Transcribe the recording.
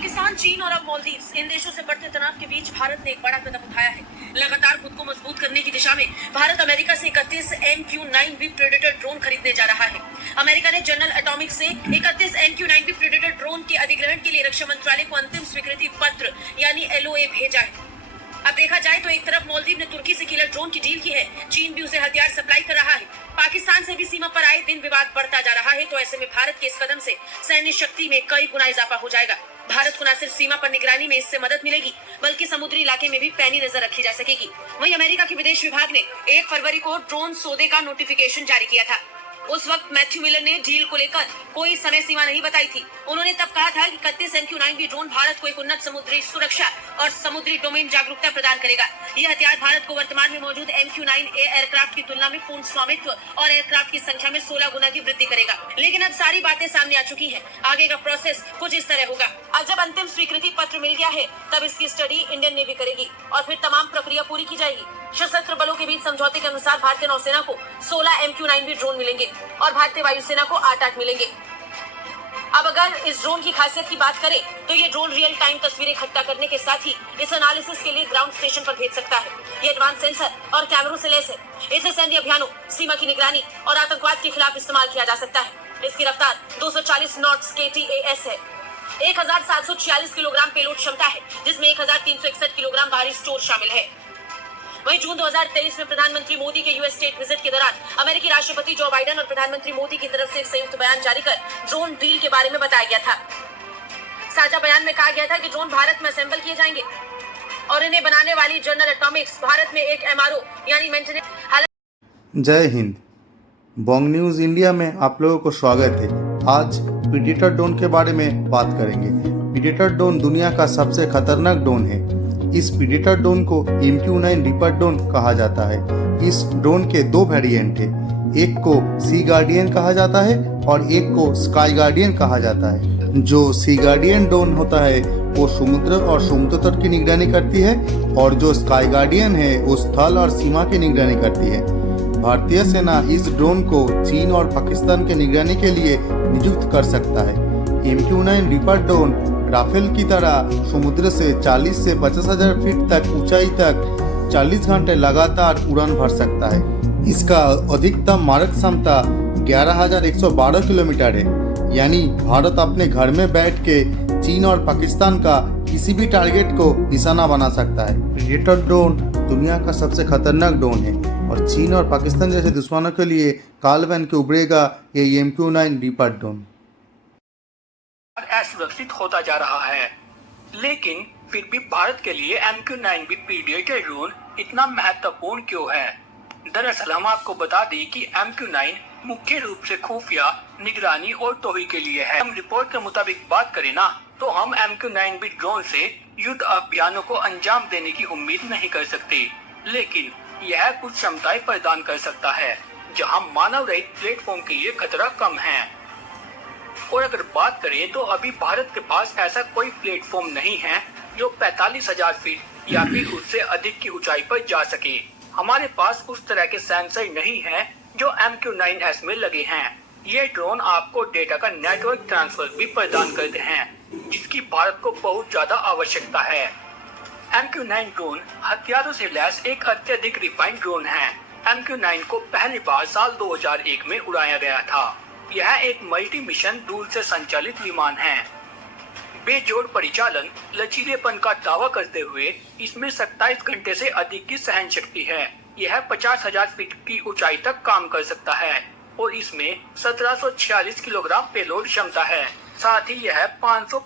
पाकिस्तान, चीन और अब मालदीव, इन देशों से बढ़ते तनाव के बीच भारत ने एक बड़ा कदम उठाया है। लगातार खुद को मजबूत करने की दिशा में भारत अमेरिका से 31 MQ-9B प्रेडेटर ड्रोन खरीदने जा रहा है। अमेरिका ने जनरल एटॉमिक से 31 MQ-9B प्रेडेटर ड्रोन के अधिग्रहण के लिए रक्षा मंत्रालय को अंतिम स्वीकृति पत्र यानी LOA भेजा है। अब देखा जाए तो एक तरफ मालदीव ने तुर्की से किलर ड्रोन की डील की है, चीन भी उसे हथियार सप्लाई कर रहा है, पाकिस्तान से भी सीमा पर आए दिन विवाद बढ़ता जा रहा है। तो ऐसे में भारत के इस कदम से सैन्य शक्ति में कई गुना इजाफा हो जाएगा। भारत को न सिर्फ सीमा पर निगरानी में इससे मदद मिलेगी, बल्कि समुद्री इलाके में भी पैनी नजर रखी जा सकेगी। वहीं अमेरिका के विदेश विभाग ने 1 फरवरी को ड्रोन सौदे का नोटिफिकेशन जारी किया था। उस वक्त मैथ्यू मिलर ने डील को लेकर कोई समय सीमा नहीं बताई थी। उन्होंने तब कहा था कि 31 MQ-9B ड्रोन भारत को एक उन्नत समुद्री सुरक्षा और समुद्री डोमेन जागरूकता प्रदान करेगा। ये हथियार भारत को वर्तमान में मौजूद MQ-9A एयरक्राफ्ट की तुलना में पूर्ण स्वामित्व और एयरक्राफ्ट की संख्या में 16 गुना की वृद्धि करेगा। लेकिन अब सारी बातें सामने आ चुकी है, आगे का प्रोसेस कुछ इस तरह होगा। अब जब अंतिम स्वीकृति पत्र मिल गया है, तब इसकी स्टडी इंडियन नेवी करेगी और फिर तमाम प्रक्रिया पूरी की जाएगी। सशस्त्र बलों के बीच समझौते के अनुसार भारतीय नौसेना को 16 MQ-9B ड्रोन मिलेंगे और भारतीय वायुसेना को 8 मिलेंगे। अब अगर इस ड्रोन की खासियत की बात करें तो ये ड्रोन रियल टाइम तस्वीरें इकट्ठा करने के साथ ही इस एनालिसिस के लिए ग्राउंड स्टेशन पर भेज सकता है। ये एडवांस सेंसर और कैमरों से लैस है। इसे सैन्य अभियानों, सीमा की निगरानी और आतंकवाद के खिलाफ इस्तेमाल किया जा सकता है। इसकी रफ्तार 240 नॉट्स KTAS है। 1746 किलोग्राम पेलोड क्षमता है, जिसमें 1361 किलोग्राम भारी स्टोर शामिल है। वहीं जून 2023 में प्रधानमंत्री मोदी के यूएस स्टेट विजिट के दौरान अमेरिकी राष्ट्रपति जो बाइडेन और प्रधानमंत्री मोदी की तरफ से एक संयुक्त बयान जारी कर ड्रोन डील के बारे में बताया गया था। साझा बयान में कहा गया था कि ड्रोन भारत में असेंबल किए जाएंगे और इन्हें बनाने वाली जनरल एटॉमिक्स भारत में एक MRO यानी मेंटेनेंस। जय हिंद। बॉन्ग न्यूज़ इंडिया में आप लोगों को स्वागत है। आज प्रीडेटर ड्रोन के बारे में बात करेंगे। प्रीडेटर ड्रोन दुनिया का सबसे खतरनाक ड्रोन है। इस प्रीडेटर ड्रोन को MQ-9 रीपर ड्रोन कहा जाता है। इस ड्रोन के 2 वेरिएंट है, एक को सी गार्डियन कहा जाता है और एक को स्काई गार्डियन कहा जाता है। जो सी गार्डियन ड्रोन होता है वो समुद्र और समुद्र तट की निगरानी करती है और जो स्काई गार्डियन है वो स्थल और सीमा की निगरानी करती है। भारतीय सेना इस ड्रोन को चीन और पाकिस्तान के निगरानी के लिए नियुक्त कर सकता है। MQ-9 रीपर ड्रोन राफेल की तरह समुद्र से 40 से 50,000 फीट तक ऊंचाई तक 40 घंटे लगातार उड़ान भर सकता है। इसका अधिकतम मारक क्षमता 11,112 किलोमीटर है, यानी भारत अपने घर में बैठ के चीन और पाकिस्तान का किसी भी टारगेट को निशाना बना सकता है। प्रीडेटर ड्रोन दुनिया का सबसे खतरनाक ड्रोन है और चीन और पाकिस्तान जैसे दुश्मनों के लिए काल बन के उभरेगा ये MQ-9 रीपर ड्रोन। असुरक्षित होता जा रहा है, लेकिन फिर भी भारत के लिए MQ-9B प्रीडेटर ड्रोन इतना महत्वपूर्ण क्यों है? दरअसल हम आपको बता दें कि MQ-9 मुख्य रूप से खुफिया, निगरानी और टोही के लिए है। हम रिपोर्ट के मुताबिक बात करें ना, तो हम MQ-9B ड्रोन से युद्ध अभियानों को अंजाम देने की उम्मीद नहीं कर सकते, लेकिन यह कुछ क्षमताएं प्रदान कर सकता है जहां मानव रहित प्लेटफॉर्म के लिए खतरा कम है। और अगर बात करें तो अभी भारत के पास ऐसा कोई प्लेटफॉर्म नहीं है जो 45,000 फीट या फिर उससे अधिक की ऊंचाई पर जा सके। हमारे पास उस तरह के सेंसर नहीं है जो MQ-9S में लगे हैं। ये ड्रोन आपको डेटा का नेटवर्क ट्रांसफर भी प्रदान करते हैं, जिसकी भारत को बहुत ज्यादा आवश्यकता है। MQ-9 ड्रोन हथियारों से लैस एक अत्यधिक रिफाइंड ड्रोन है। MQ-9 को पहली बार साल 2001 में उड़ाया गया था। यह एक मल्टी मिशन दूर से संचालित विमान है। बेजोड़ परिचालन, लचीलेपन का दावा करते हुए इसमें 27 घंटे से अधिक की सहन शक्ति है। यह 50,000 फीट की ऊंचाई तक काम कर सकता है और इसमें 1746 किलोग्राम पेलोड क्षमता है। साथ ही यह 500